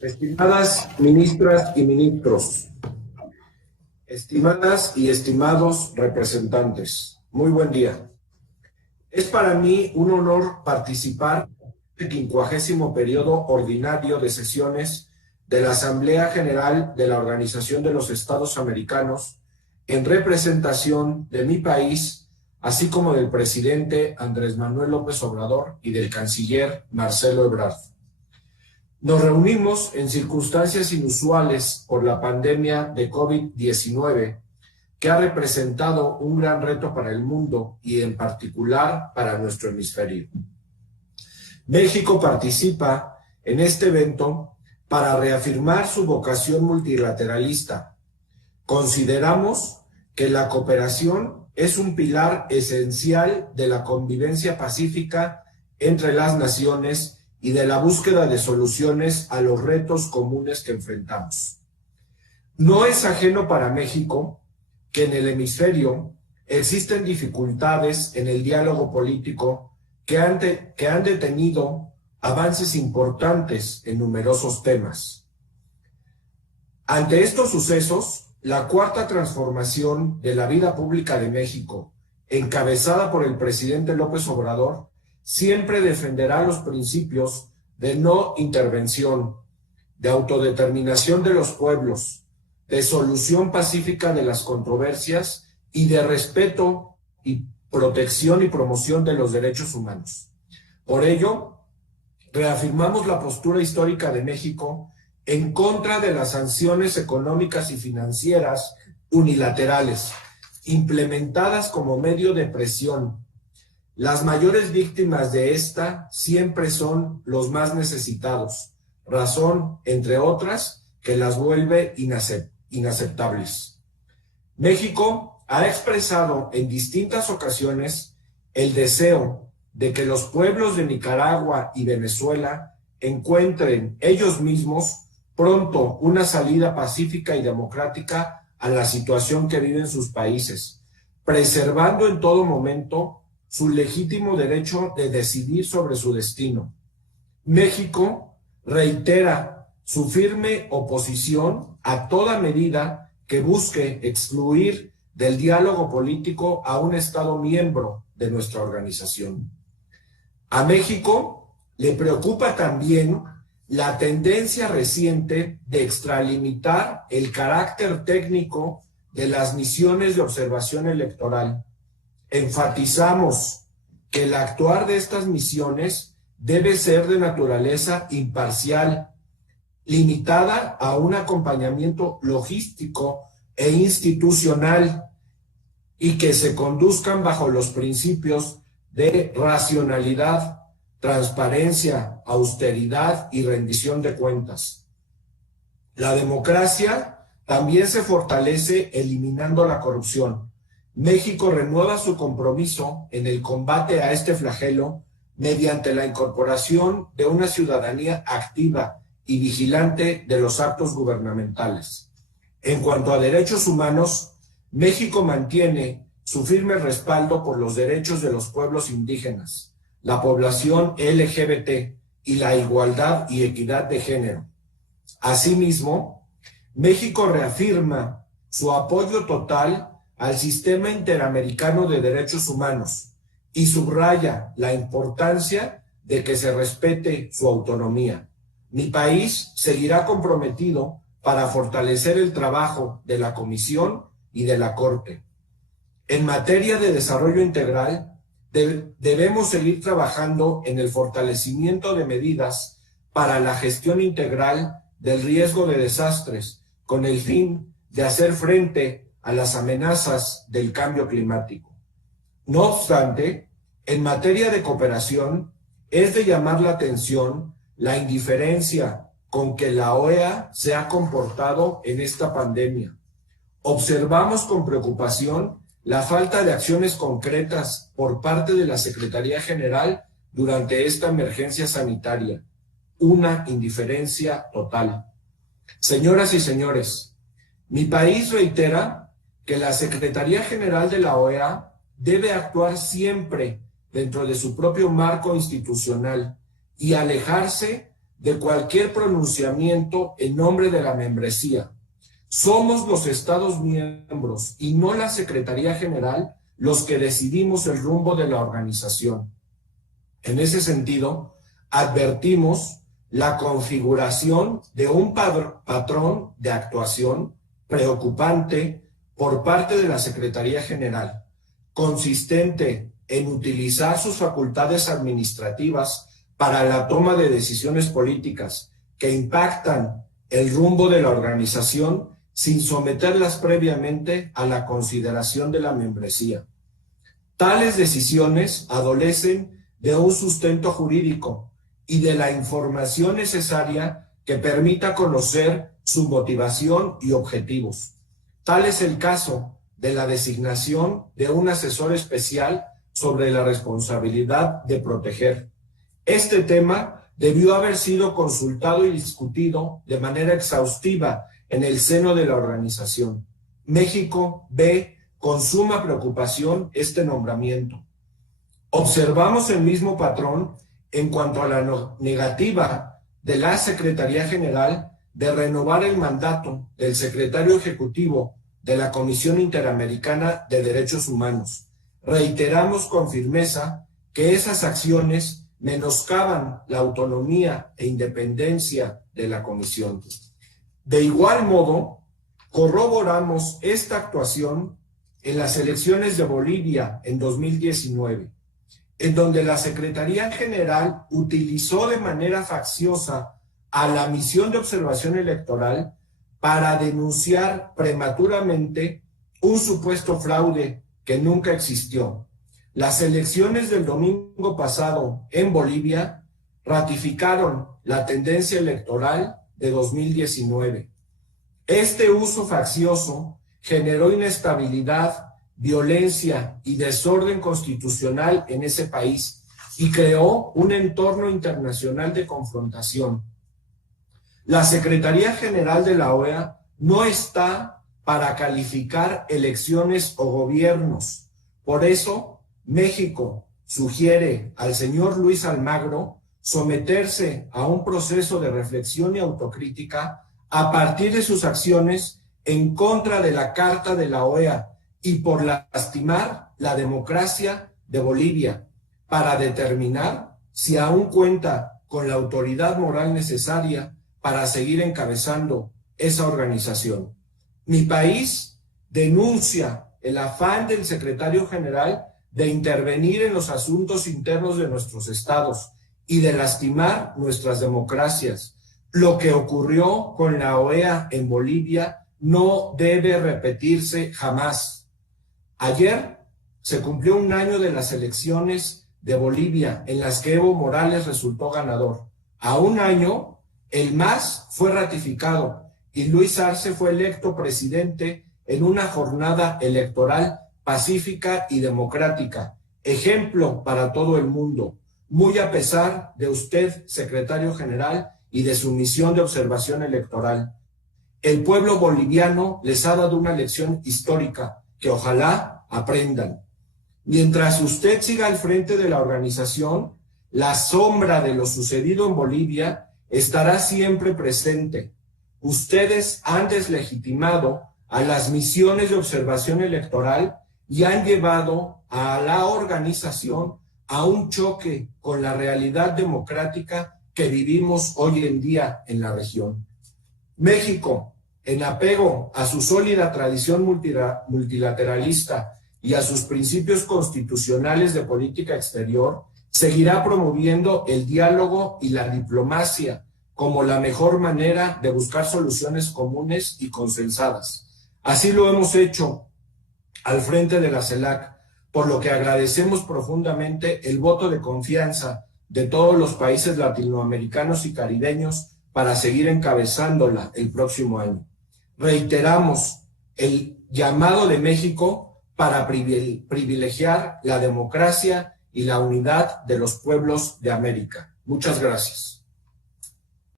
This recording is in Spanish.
Estimadas ministras y ministros, estimadas y estimados representantes, muy buen día. Es para mí un honor participar en el 50º periodo ordinario de sesiones de la Asamblea General de la Organización de los Estados Americanos en representación de mi país, así como del presidente Andrés Manuel López Obrador y del canciller Marcelo Ebrard. Nos reunimos en circunstancias inusuales por la pandemia de COVID-19, que ha representado un gran reto para el mundo y en particular para nuestro hemisferio. México participa en este evento para reafirmar su vocación multilateralista. Consideramos que la cooperación es un pilar esencial de la convivencia pacífica entre las naciones y de la búsqueda de soluciones a los retos comunes que enfrentamos. No es ajeno para México que en el hemisferio existen dificultades en el diálogo político que han detenido avances importantes en numerosos temas. Ante estos sucesos, la cuarta transformación de la vida pública de México, encabezada por el presidente López Obrador, siempre defenderá los principios de no intervención, de autodeterminación de los pueblos, de solución pacífica de las controversias y de respeto y protección y promoción de los derechos humanos. Por ello, reafirmamos la postura histórica de México en contra de las sanciones económicas y financieras unilaterales, implementadas como medio de presión. Las mayores víctimas de esta siempre son los más necesitados, razón, entre otras, que las vuelve inaceptables. México ha expresado en distintas ocasiones el deseo de que los pueblos de Nicaragua y Venezuela encuentren ellos mismos pronto una salida pacífica y democrática a la situación que viven sus países, preservando en todo momento su legítimo derecho de decidir sobre su destino. México reitera su firme oposición a toda medida que busque excluir del diálogo político a un Estado miembro de nuestra organización. A México le preocupa también la tendencia reciente de extralimitar el carácter técnico de las misiones de observación electoral. Enfatizamos que el actuar de estas misiones debe ser de naturaleza imparcial, limitada a un acompañamiento logístico e institucional y que se conduzcan bajo los principios de racionalidad, transparencia, austeridad y rendición de cuentas. La democracia también se fortalece eliminando la corrupción. México renueva su compromiso en el combate a este flagelo mediante la incorporación de una ciudadanía activa y vigilante de los actos gubernamentales. En cuanto a derechos humanos, México mantiene su firme respaldo por los derechos de los pueblos indígenas, la población LGBT y la igualdad y equidad de género. Asimismo, México reafirma su apoyo total al Sistema Interamericano de Derechos Humanos y subraya la importancia de que se respete su autonomía. Mi país seguirá comprometido para fortalecer el trabajo de la Comisión y de la Corte. En materia de desarrollo integral, debemos seguir trabajando en el fortalecimiento de medidas para la gestión integral del riesgo de desastres, con el fin de hacer frente a las amenazas del cambio climático. No obstante, en materia de cooperación, es de llamar la atención la indiferencia con que la OEA se ha comportado en esta pandemia. Observamos con preocupación la falta de acciones concretas por parte de la Secretaría General durante esta emergencia sanitaria. Una indiferencia total. Señoras y señores, mi país reitera que la Secretaría General de la OEA debe actuar siempre dentro de su propio marco institucional y alejarse de cualquier pronunciamiento en nombre de la membresía. Somos los Estados miembros y no la Secretaría General los que decidimos el rumbo de la organización. En ese sentido, advertimos la configuración de un patrón de actuación preocupante por parte de la Secretaría General, consistente en utilizar sus facultades administrativas para la toma de decisiones políticas que impactan el rumbo de la organización sin someterlas previamente a la consideración de la membresía. Tales decisiones adolecen de un sustento jurídico y de la información necesaria que permita conocer su motivación y objetivos. Tal es el caso de la designación de un asesor especial sobre la responsabilidad de proteger. Este tema debió haber sido consultado y discutido de manera exhaustiva en el seno de la organización. México ve con suma preocupación este nombramiento. Observamos el mismo patrón en cuanto a la negativa de la Secretaría General de renovar el mandato del secretario ejecutivo de la Comisión Interamericana de Derechos Humanos. Reiteramos con firmeza que esas acciones menoscaban la autonomía e independencia de la Comisión. De igual modo, corroboramos esta actuación en las elecciones de Bolivia en 2019, en donde la Secretaría General utilizó de manera facciosa a la misión de observación electoral para denunciar prematuramente un supuesto fraude que nunca existió. Las elecciones del domingo pasado en Bolivia ratificaron la tendencia electoral de 2019. Este uso faccioso generó inestabilidad, violencia y desorden constitucional en ese país y creó un entorno internacional de confrontación. La Secretaría General de la OEA no está para calificar elecciones o gobiernos. Por eso, México sugiere al señor Luis Almagro someterse a un proceso de reflexión y autocrítica a partir de sus acciones en contra de la Carta de la OEA y por lastimar la democracia de Bolivia, para determinar si aún cuenta con la autoridad moral necesaria para seguir encabezando esa organización. Mi país denuncia el afán del secretario general de intervenir en los asuntos internos de nuestros estados y de lastimar nuestras democracias. Lo que ocurrió con la OEA en Bolivia no debe repetirse jamás. Ayer se cumplió un año de las elecciones de Bolivia en las que Evo Morales resultó ganador. A un año, el MAS fue ratificado y Luis Arce fue electo presidente en una jornada electoral pacífica y democrática, ejemplo para todo el mundo, muy a pesar de usted, secretario general, y de su misión de observación electoral. El pueblo boliviano les ha dado una lección histórica que ojalá aprendan. Mientras usted siga al frente de la organización, la sombra de lo sucedido en Bolivia estará siempre presente. Ustedes han deslegitimado a las misiones de observación electoral y han llevado a la organización a un choque con la realidad democrática que vivimos hoy en día en la región. México, en apego a su sólida tradición multilateralista y a sus principios constitucionales de política exterior, seguirá promoviendo el diálogo y la diplomacia como la mejor manera de buscar soluciones comunes y consensadas. Así lo hemos hecho al frente de la CELAC, por lo que agradecemos profundamente el voto de confianza de todos los países latinoamericanos y caribeños para seguir encabezándola el próximo año. Reiteramos el llamado de México para privilegiar la democracia y la unidad de los pueblos de América. Muchas gracias.